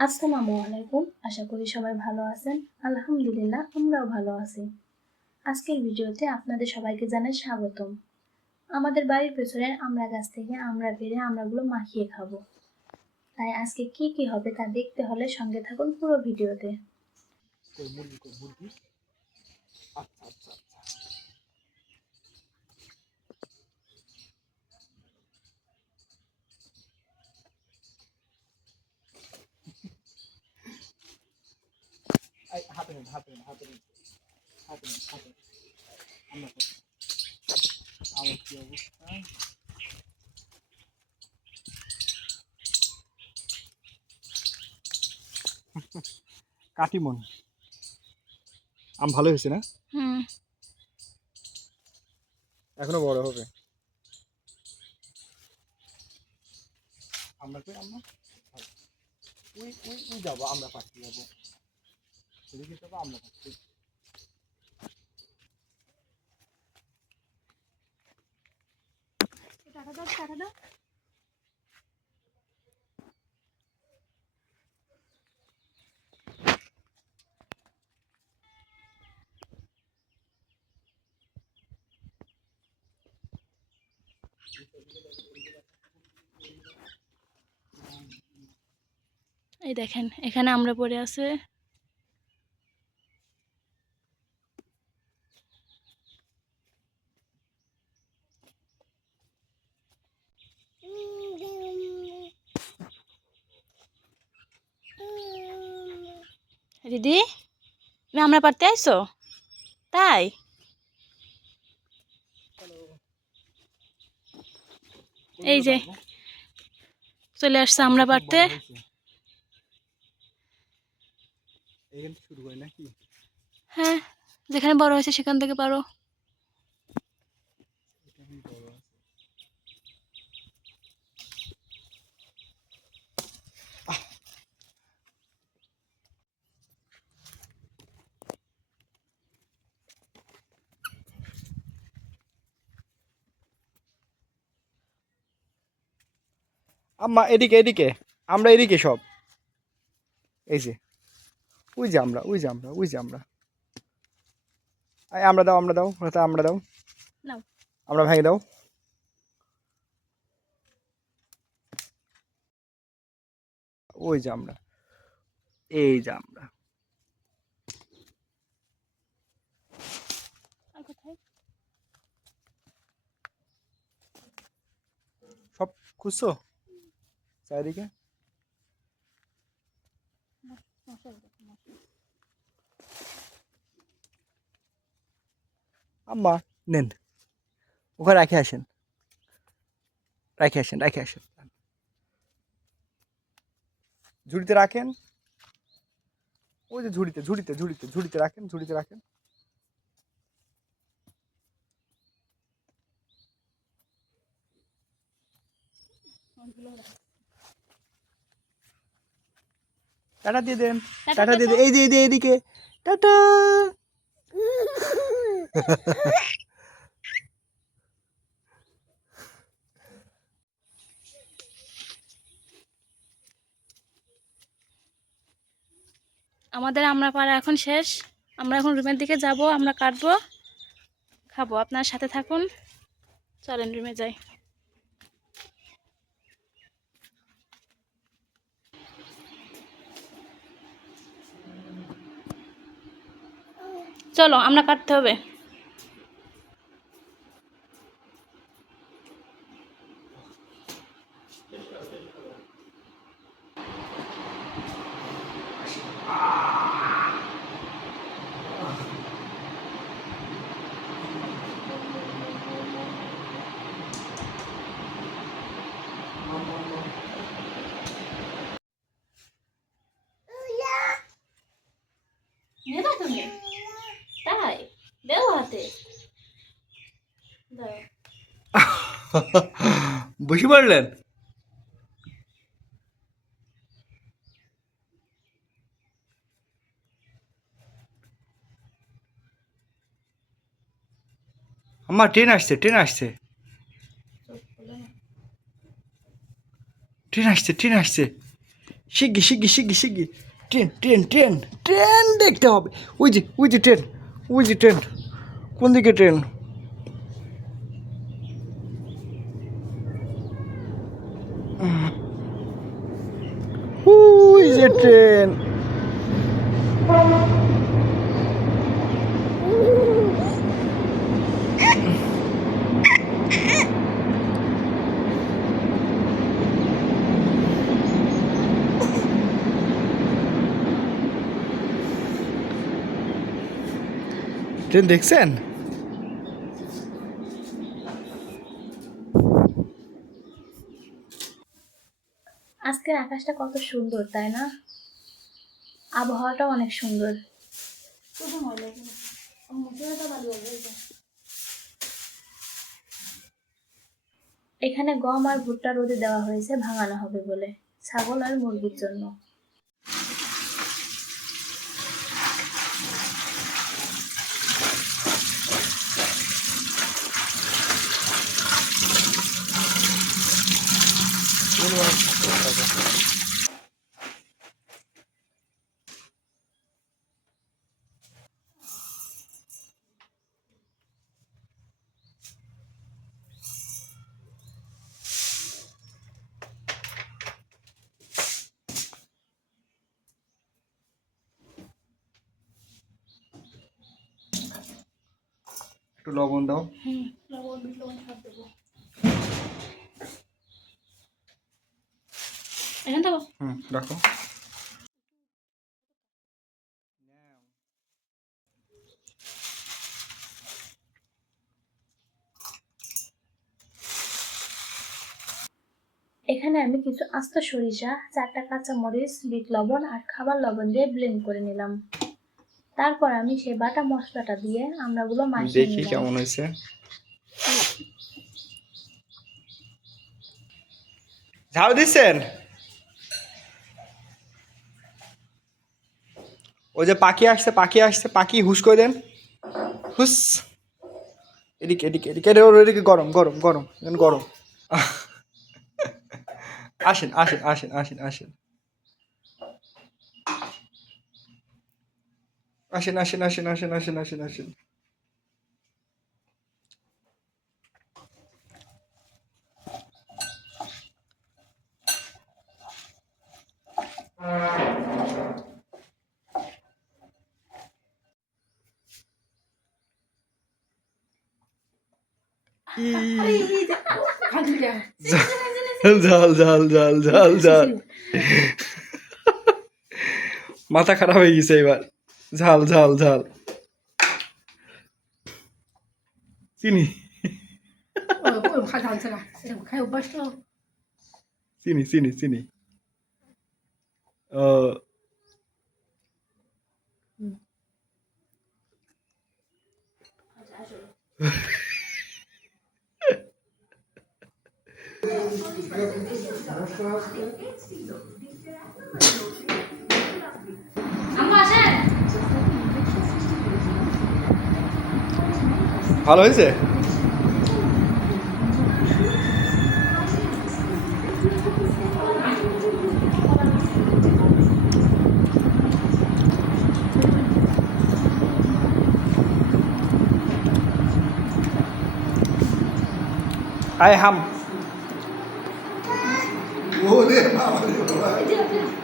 আসসালামু আলাইকুম। আশা করি সবাই ভালো আছেন। আলহামদুলিল্লাহ, আমরাও ভালো আছি। আজকের ভিডিওতে আপনাদের সবাইকে জানাই স্বাগতম। আমাদের বাড়ির পেছনের আমরা গাছ থেকে আমরা পেরে আমরাগুলো মাখিয়ে খাব। তাই আজকে কি কি হবে তা দেখতে হলে সঙ্গে থাকুন পুরো ভিডিওতে। আচ্ছা আচ্ছা। নিন হাতে নিন হাতে নিন হাতে নিন হাতে আমরা আমার কি অবস্থা কাটিমন আম ভালো হয়েছে না? এখনও বড় হবে। আমরা কই আমরা ওই ওই ওই যাব আমরা পাচ্ছি যাব। আমরা পাচ্ছি এই দেখেন এখানে আমরা পড়ে আছে দিদি তুমি আমরা পারতে আইসো তাই? এই যে চলে আসছে আমরা পারতে। হ্যাঁ যেখানে বড় হয়েছে সেখান থেকে পারো এখানেই বড় আছে আম্মা এদিকে এদিকে। আমরা এদিকে সব। এই যে ওই যে আমরা ওই যে আমরা ওই যে আমরা। আমরা দাও আমরা দাও ওটা আমরা দাও। আমরা ভেঙে দাও। ওই যে আমরা এই যে আমরা। সব খুঁজছো? চারিদিকে? আম্মা, নেন। ওখানে রাখে আসেন। রাখে আসেন রাখে আসেন। ঝুড়িতে রাখেন। ওই যে ঝুড়িতে ঝুড়িতে ঝুড়িতে ঝুড়িতে রাখেন ঝুড়িতে রাখেন। টাটা দিয়ে দেন টাটা দিয়ে দেন। এই যে এই যে এদিকে টাটা। আমাদের আমরা পাড়া এখন শেষ। আমরা এখন রুমের দিকে যাব আমরা কাটবো খাব। আপনার সাথে থাকুন। চলেন রুমে যাই। চলো আমরা কাটতে হবে। বসে পড়লেন আমার ট্রেন আসছে ট্রেন আসছে। ট্রেন আসছে ট্রেন আসছে। শিগগি শিগগি শিগগি শিগগি। ট্রেন ট্রেন ট্রেন ট্রেন দেখতে হবে। ওই যে ওই যে ট্রেন, ওই যে ট্রেন। কোন দিকে ট্রেন ওই যে ট্রেন ট্রেন দেখছেন আজকের আকাশটা কত সুন্দর, তাই না? আবহাওয়াটাও অনেক সুন্দর। এখানে গম আর ভুট্টা রোদে দেওয়া হয়েছে, ভাঙানো হবে বলে। ছাগল আর মুরগির জন্য। একটু লবণ দাও। হুম লবণ লবণ সব দেবো। হুম রাখো। এখানে আমি কিছু আস্ত সরিষা চারটা কাঁচা মরিচ বিট লবণ আর খাবার লবণ দিয়ে ব্লেন্ড করে নিলাম। তারপর আমি সেই বাটা মশলাটা দিয়ে আমরাগুলো মাখিয়ে দেখি কেমন হয়েছে। ঝাউ দিচ্ছেন? ওই যে পাখি আসছে পাখি আসছে পাখি হুস করে দেন। হুস। এদিকে এদিকে এদিকে। এদিকে, গরম গরম গরম গরম। আসেন আসেন আসেন আসেন আসেন। আসেন আসেন আসেন আসেন আসেন আসেন আসেন। ঝাল ঝাল ঝাল ঝাল ঝাল মাথা খারাপ হয়ে গেছে এবার ঝাল ঝাল ঝাল চিনি চিনি চিনি চিনি ও ভালো হয়েছে আই হাম ওরে বাবা রে বাবা